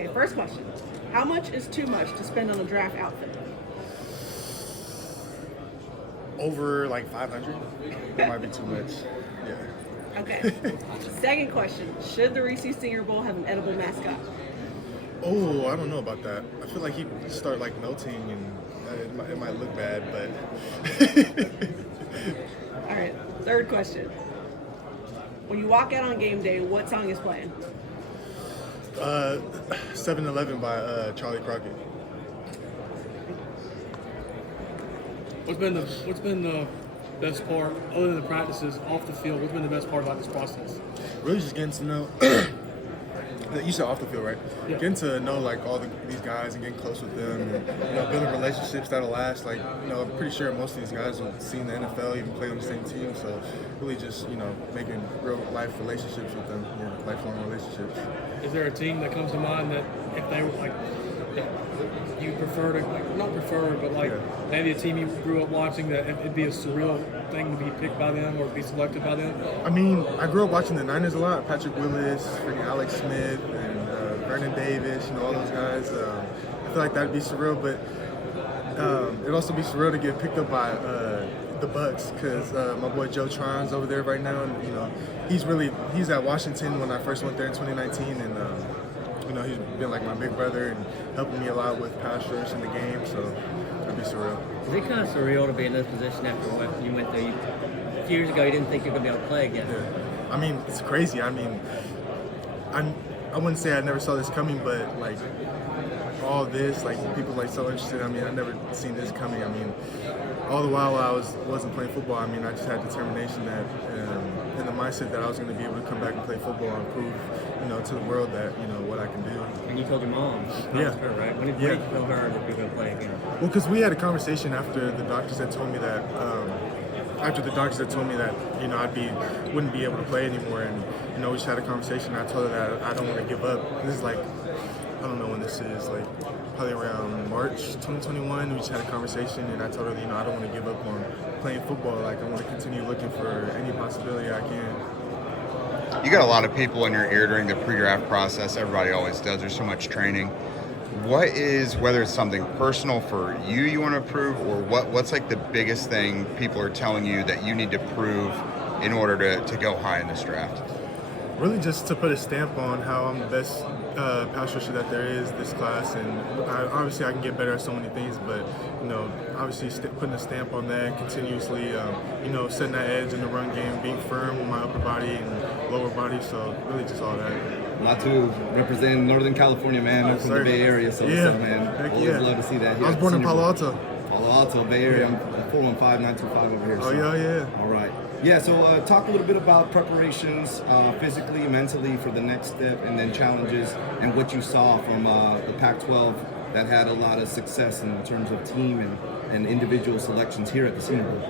Okay, first question. How much is too much to spend on a draft outfit? Over like 500. That might be too much. Yeah. Okay. Second question. Should the Reese's Senior Bowl have an edible mascot? Oh, I don't know about that. I feel like he'd start like melting and it might look bad, but. All right. Third question. When you walk out on game day, what song is playing? 7-Eleven by Charlie Crockett. What's been the best part, other than the practices, off the field? What's been the best part about this process? Really just getting to know. You said off the field, right? Yeah. Getting to know like all these guys and getting close with them, and building relationships that'll last. Like I'm pretty sure most of these guys have seen the NFL, even play on the same team. So really just making real life relationships with them, lifelong relationships. Is there a team that comes to mind that if they were like that you prefer to not prefer, but maybe a team you grew up watching that it'd be a surreal thing to be picked by them or be selected by them? I mean, I grew up watching the Niners a lot. Patrick Willis, freaking Alex Smith, and Vernon Davis, all those guys. I feel like that'd be surreal, but it'd also be surreal to get picked up by the Bucks because my boy Joe Tron's over there right now, and he's at Washington when I first went there in 2019, and he's been like my big brother and helping me a lot with pass rush in the game, so it'd be surreal. Is it kind of surreal to be in this position after what you went there? A few years ago, you didn't think you were going to be able to play again. Yeah. I mean, it's crazy. I mean, I wouldn't say I never saw this coming, but like all this, like people like so interested. I mean, I never seen this coming. I mean, all the while I wasn't playing football. I mean, I just had determination that and the mindset that I was going to be able to come back and play football and prove, to the world that what I can do. And you told your mom, yeah, her, right? When did you tell her that you were going to play again? Well, because we had a conversation after the doctors had told me that. Wouldn't be able to play anymore, and we just had a conversation. I told her that I don't want to give up. This is like, I don't know when this is, like probably around March 2021. We just had a conversation, and I told her, I don't want to give up on playing football. Like I want to continue looking for any possibility I can. You got a lot of people in your ear during the pre-draft process. Everybody always does. There's so much training. What is, whether it's something personal for you want to prove, or what's like the biggest thing people are telling you that you need to prove in order to go high in this draft? Really just to put a stamp on how I'm the best pass rusher that there is this class, and obviously I can get better at so many things, but obviously putting a stamp on that continuously, setting that edge in the run game, being firm with my upper body and lower body, so really just all that. Latu, representing Northern California, man. I'm from the Bay Area, so yeah, man. Always love to see that. I was born in Palo Alto. Palo Alto, Bay Area. I'm 415-925 over here. Oh, so. yeah. All right. Yeah, so talk a little bit about preparations physically, mentally for the next step, and then challenges, and what you saw from the Pac-12 that had a lot of success in terms of team and individual selections here at the Senior Bowl.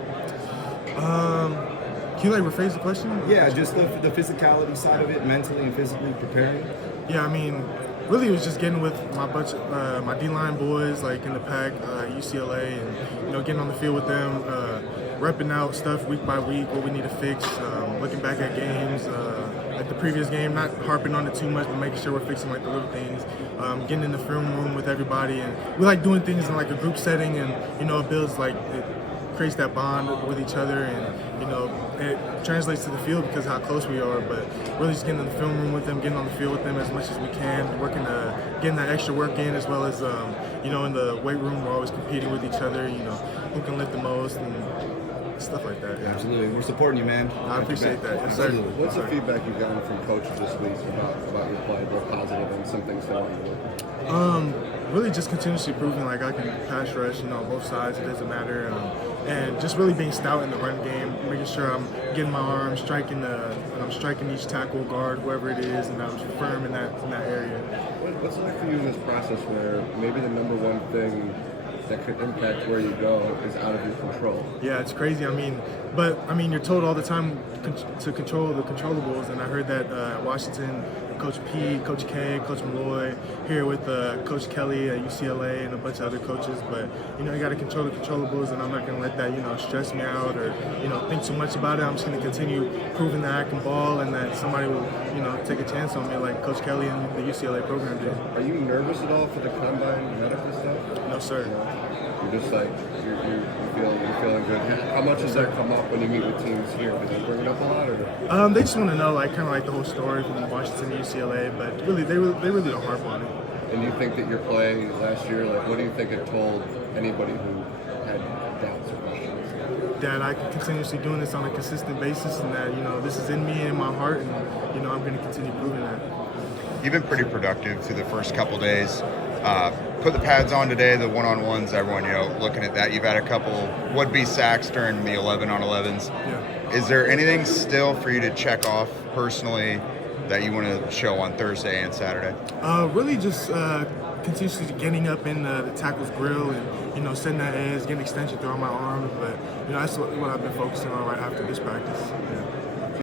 Can you rephrase the question? Yeah, just the physicality side of it, mentally and physically preparing. Yeah, I mean, really it was just getting with my D-line boys like in the Pac, UCLA, and getting on the field with them, repping out stuff week by week, what we need to fix, looking back at games, like the previous game, not harping on it too much, but making sure we're fixing like the little things, getting in the film room with everybody, and we like doing things in like a group setting, and it builds it creates that bond with each other, and it translates to the field because of how close we are, but really just getting in the film room with them, getting on the field with them as much as we can, getting that extra work in, as well as in the weight room we're always competing with each other, who can lift the most and stuff like that. Yeah. Absolutely, we're supporting you, man. I appreciate that. Yes, sir. What's the feedback you've gotten from coaches this week about your play, both positive and some things they want you to work? Really just continuously proving like I can pass rush, both sides, it doesn't matter, and just really being stout in the run game, making sure I'm getting my arms, striking each tackle, guard, whoever it is, and I'm firm in that area. What's it like for you in this process where maybe the number one thing that could impact where you go is out of your control? Yeah, it's crazy. You're told all the time to control the controllables, and I heard that at Washington, Coach P, Coach K, Coach Malloy, here with Coach Kelly at UCLA and a bunch of other coaches. But, you know, you got to control the controllables, and I'm not going to let that, you know, stress me out or, you know, think too much about it. I'm just going to continue proving that I can ball and that somebody will, you know, take a chance on me like Coach Kelly and the UCLA program did. Are you nervous at all for the combine medical stuff? No, sir. You're just like, you're feeling good. How much does that come up when you meet with teams here? Do they bring it up a lot, or? They just want to know, like, kind of like the whole story from Washington to UCLA, but really, they really don't harp on it. And you think that your play last year, like, what do you think it told anybody who had doubts or questions? That I can continuously doing this on a consistent basis, and that, you know, this is in me and in my heart, and, you know, I'm going to continue proving that. You've been pretty productive through the first couple days. Put the pads on today, the one-on-ones, everyone, you know, looking at that. You've had a couple would-be sacks during the 11-on-11s. Yeah. Is there anything still for you to check off personally that you want to show on Thursday and Saturday? Really just continuously getting up in the tackle's grill and, you know, setting that edge, getting extension through my arms. But, you know, that's what I've been focusing on right after this practice. Yeah.